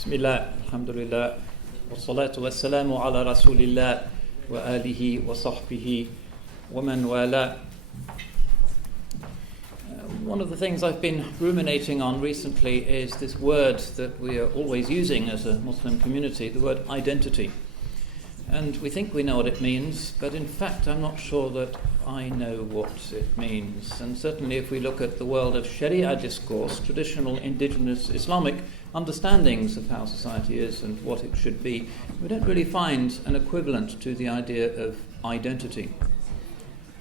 Bismillah, alhamdulillah, wa salatu wa salamu ala rasulillah wa alihi wa sahbihi wa man wala. One of the things I've been ruminating on recently is this word that we are always using as a Muslim community, the word identity. And we think we know what it means, but in fact I'm not sure that I know what it means. And certainly if we look at the world of Sharia discourse, traditional indigenous Islamic understandings of how society is and what it should be, we don't really find an equivalent to the idea of identity.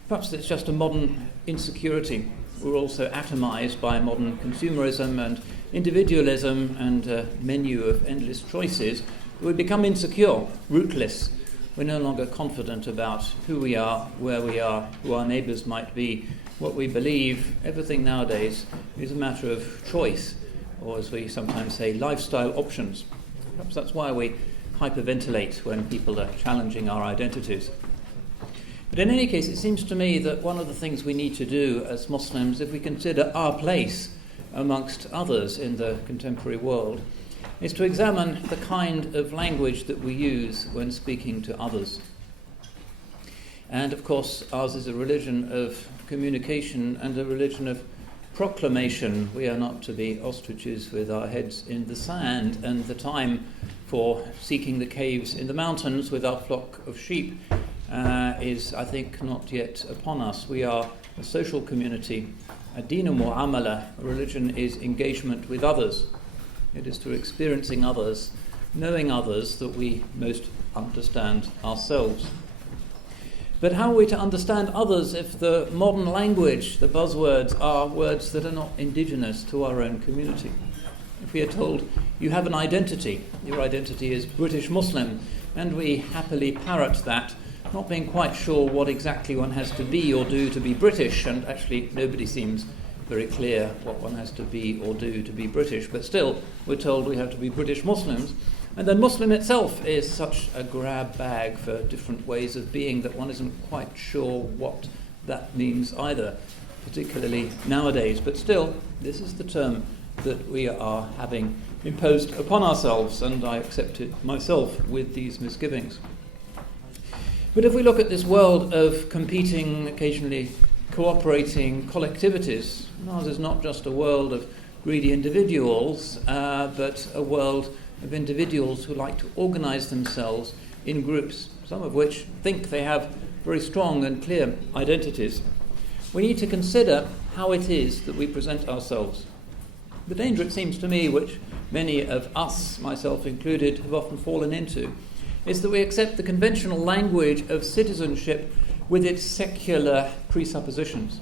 Perhaps it's just a modern insecurity. We're also atomized by modern consumerism and individualism and a menu of endless choices. We become insecure, rootless. We're no longer confident about who we are, where we are, who our neighbours might be, what we believe. Everything nowadays is a matter of choice, or as we sometimes say, lifestyle options. Perhaps that's why we hyperventilate when people are challenging our identities. But in any case, it seems to me that one of the things we need to do as Muslims, if we consider our place amongst others in the contemporary world, is to examine the kind of language that we use when speaking to others. And of course, ours is a religion of communication and a religion of proclamation. We are not to be ostriches with our heads in the sand, and the time for seeking the caves in the mountains with our flock of sheep is, I think, not yet upon us. We are a social community. Ad-dinu mu'amala, religion is engagement with others. It is through experiencing others, knowing others, that we most understand ourselves. But how are we to understand others if the modern language, the buzzwords, are words that are not indigenous to our own community? If we are told, you have an identity, your identity is British Muslim, and we happily parrot that, not being quite sure what exactly one has to be or do to be British, and actually nobody seems very clear what one has to be or do to be British, but still we're told we have to be British Muslims. And then Muslim itself is such a grab bag for different ways of being that one isn't quite sure what that means either, particularly nowadays. But still, this is the term that we are having imposed upon ourselves, and I accept it myself with these misgivings. But if we look at this world of competing, occasionally cooperating collectivities, ours is not just a world of greedy individuals, but a world of individuals who like to organize themselves in groups, some of which think they have very strong and clear identities. We need to consider how it is that we present ourselves. The danger, it seems to me, which many of us, myself included, have often fallen into, is that we accept the conventional language of citizenship with its secular presuppositions.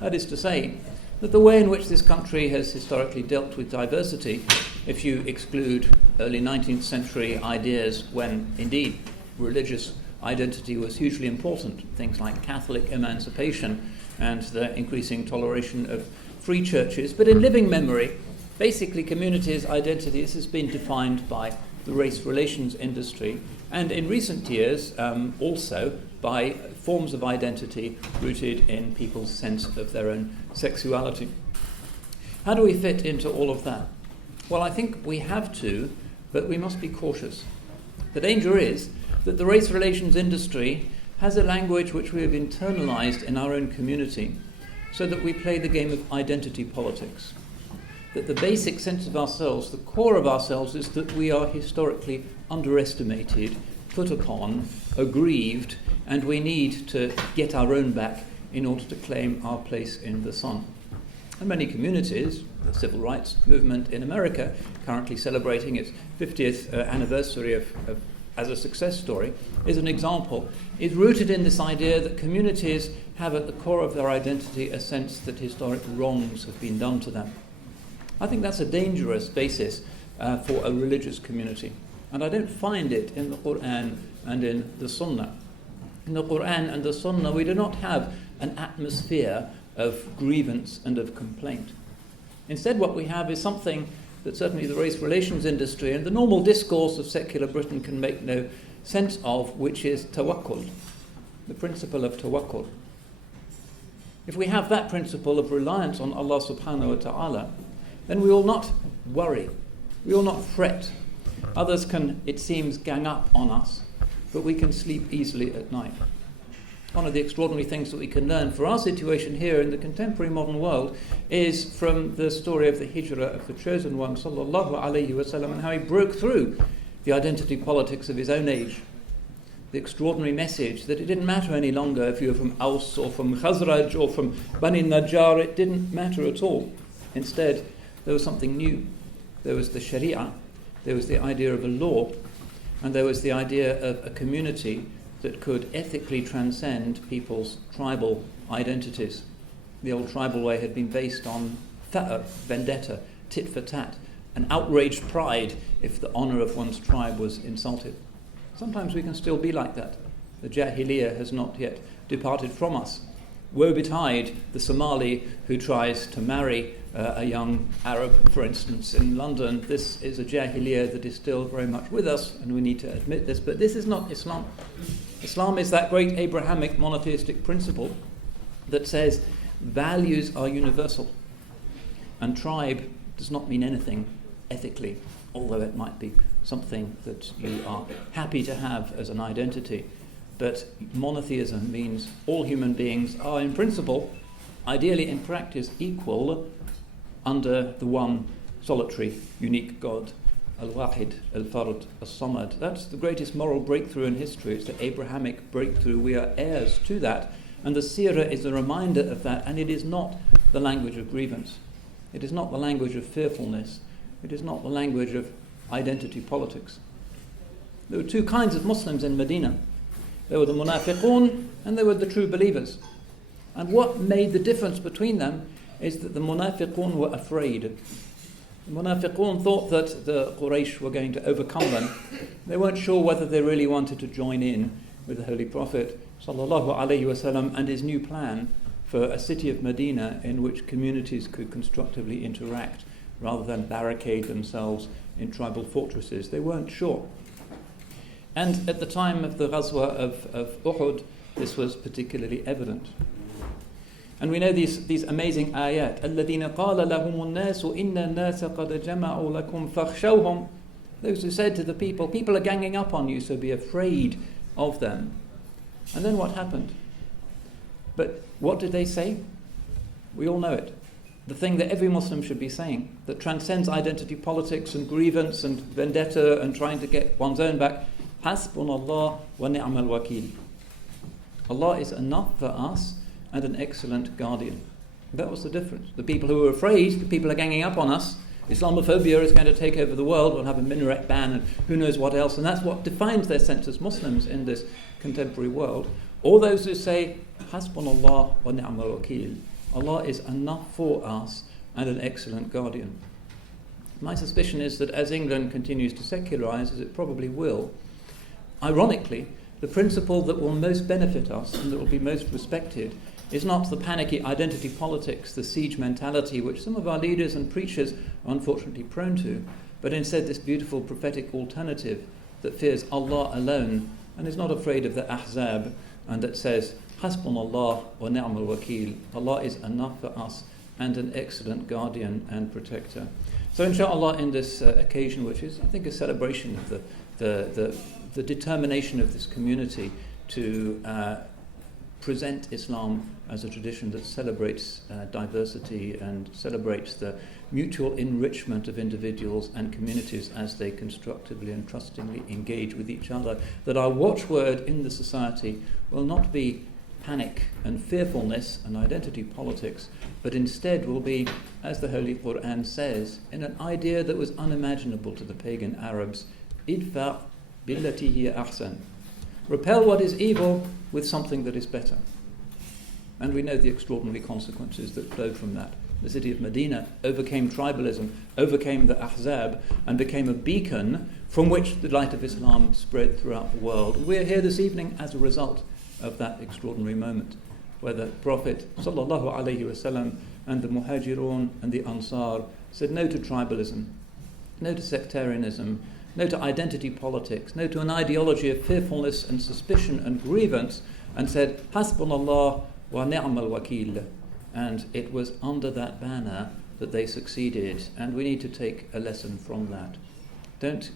That is to say, that the way in which this country has historically dealt with diversity, if you exclude early 19th century ideas when, indeed, religious identity was hugely important, things like Catholic emancipation and the increasing toleration of free churches, but in living memory, basically communities' identities has been defined by the race relations industry, and in recent years also by forms of identity rooted in people's sense of their own sexuality. How do we fit into all of that? Well, I think we have to, but we must be cautious. The danger is that the race relations industry has a language which we have internalized in our own community so that we play the game of identity politics. That the basic sense of ourselves, the core of ourselves, is that we are historically underestimated, put upon, aggrieved, and we need to get our own back in order to claim our place in the sun. And many communities, the civil rights movement in America, currently celebrating its 50th anniversary as a success story, is an example. It's rooted in this idea that communities have at the core of their identity a sense that historic wrongs have been done to them. I think that's a dangerous basis for a religious community. And I don't find it in the Quran and in the Sunnah. In the Quran and the Sunnah, we do not have an atmosphere of grievance and of complaint. Instead, what we have is something that certainly the race relations industry and the normal discourse of secular Britain can make no sense of, which is tawakkul, the principle of tawakkul. If we have that principle of reliance on Allah subhanahu wa ta'ala, then we will not worry. We will not fret. Others can, it seems, gang up on us, but we can sleep easily at night. One of the extraordinary things that we can learn for our situation here in the contemporary modern world is from the story of the hijrah of the chosen one, sallallahu alayhi wasallam, and how he broke through the identity politics of his own age. The extraordinary message that it didn't matter any longer if you were from Aus or from Khazraj or from Bani Najjar, it didn't matter at all. Instead, there was something new. There was the Sharia, there was the idea of a law, and there was the idea of a community that could ethically transcend people's tribal identities. The old tribal way had been based on tha'r, vendetta, tit for tat, an outraged pride if the honour of one's tribe was insulted. Sometimes we can still be like that. The Jahiliyyah has not yet departed from us. Woe betide the Somali who tries to marry a young Arab, for instance, in London. This is a Jahiliyyah that is still very much with us, and we need to admit this. But this is not Islam. Islam is that great Abrahamic monotheistic principle that says values are universal, and tribe does not mean anything ethically, although it might be something that you are happy to have as an identity. But monotheism means all human beings are in principle, ideally in practice, equal under the one solitary, unique God, Al-Wahid, Al-Fard, As-Samad. That's the greatest moral breakthrough in history. It's the Abrahamic breakthrough. We are heirs to that. And the seerah is a reminder of that, and it is not the language of grievance. It is not the language of fearfulness. It is not the language of identity politics. There were two kinds of Muslims in Medina. There were the munafiqun and there were the true believers. And what made the difference between them is that the munafiqun were afraid. The munafiqun thought that the Quraysh were going to overcome them. They weren't sure whether they really wanted to join in with the Holy Prophet sallallahu alaihi wasallam and his new plan for a city of Medina in which communities could constructively interact rather than barricade themselves in tribal fortresses. They weren't sure. And at the time of the Ghazwa of Uhud, this was particularly evident. And we know these amazing ayat. الَّذِينَ قَالَ لَهُمُ النَّاسُ إِنَّ النَّاسَ قَدْ جَمَعُوا لَكُمْ فَاخْشَوْهُمْ. Those who said to the people are ganging up on you, so be afraid of them. And then what happened? But what did they say? We all know it. The thing that every Muslim should be saying, that transcends identity politics and grievance and vendetta and trying to get one's own back. Hasbunallah wa ni'mal wakil. Allah is enough for us and an excellent guardian. That was the difference. The people who were afraid, the people are ganging up on us, Islamophobia is going to take over the world, we'll have a minaret ban and who knows what else, and that's what defines their sense as Muslims in this contemporary world. All those who say, Hasbunallah wa ni'mal wakil, Allah is enough for us and an excellent guardian. My suspicion is that as England continues to secularize, as it probably will, ironically, the principle that will most benefit us and that will be most respected is not the panicky identity politics, the siege mentality, which some of our leaders and preachers are unfortunately prone to, but instead this beautiful prophetic alternative that fears Allah alone and is not afraid of the ahzab and that says, Hasbunallah wa ni'mal wakil. Allah is enough for us and an excellent guardian and protector. So inshallah, in this occasion, which is, I think, a celebration of the determination of this community to present Islam as a tradition that celebrates diversity and celebrates the mutual enrichment of individuals and communities as they constructively and trustingly engage with each other, that our watchword in the society will not be panic and fearfulness and identity politics, but instead will be, as the Holy Quran says, in an idea that was unimaginable to the pagan Arabs, idfa' billati hiya ahsan. Repel what is evil with something that is better. And we know the extraordinary consequences that flowed from that. The city of Medina overcame tribalism, overcame the Ahzab, and became a beacon from which the light of Islam spread throughout the world. We're here this evening as a result of that extraordinary moment, where the Prophet sallallahu alaihi wasallam and the Muhajirun and the Ansar said no to tribalism, no to sectarianism, no to identity politics, no to an ideology of fearfulness and suspicion and grievance, and said, Hasbunallah wa ni'mal wakil. And it was under that banner that they succeeded, and we need to take a lesson from that. Don't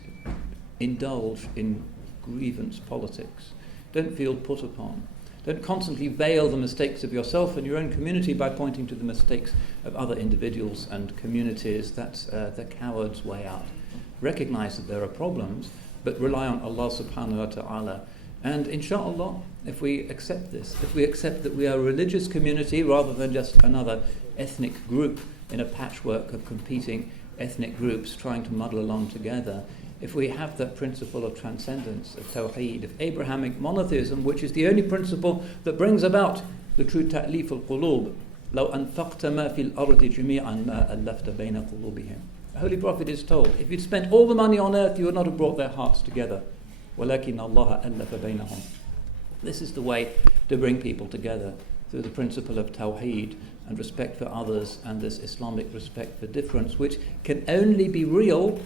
indulge in grievance politics. Don't feel put upon. Don't constantly veil the mistakes of yourself and your own community by pointing to the mistakes of other individuals and communities. That's the coward's way out. Recognize that there are problems, but rely on Allah subhanahu wa ta'ala. And inshallah, if we accept this, if we accept that we are a religious community rather than just another ethnic group in a patchwork of competing ethnic groups trying to muddle along together, if we have that principle of transcendence, of tawheed, of Abrahamic monotheism, which is the only principle that brings about the true ta'lif al-qulub, لَوْ أَنفَقْتَ مَا فِي الْأَرْضِ جَمِيعًا مَا أَلَّفْتَ بَيْنَ قُلُوبِهِمْ. The Holy Prophet is told, if you'd spent all the money on earth, you would not have brought their hearts together. وَلَكِنَّ اللَّهَ أَلَّفَ بَيْنَهُمْ. This is the way to bring people together, through the principle of tawheed and respect for others and this Islamic respect for difference, which can only be real,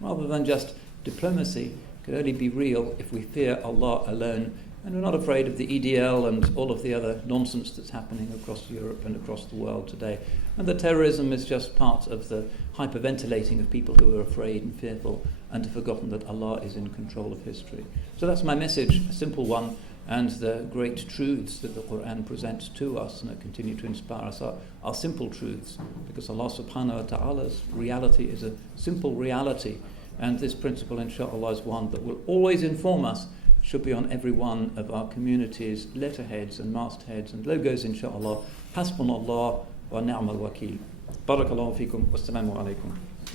rather than just diplomacy, can only be real if we fear Allah alone and we're not afraid of the EDL and all of the other nonsense that's happening across Europe and across the world today. And the terrorism is just part of the hyperventilating of people who are afraid and fearful and have forgotten that Allah is in control of history. So that's my message, a simple one, and the great truths that the Quran presents to us and that continue to inspire us are simple truths, because Allah subhanahu wa ta'ala's reality is a simple reality, and this principle inshallah is one that will always inform us, should be on every one of our communities' letterheads and mastheads and logos inshallah. Hasbunallah wa ni'mal wakil. Barakallahu feekum. Wassalamu alaikum.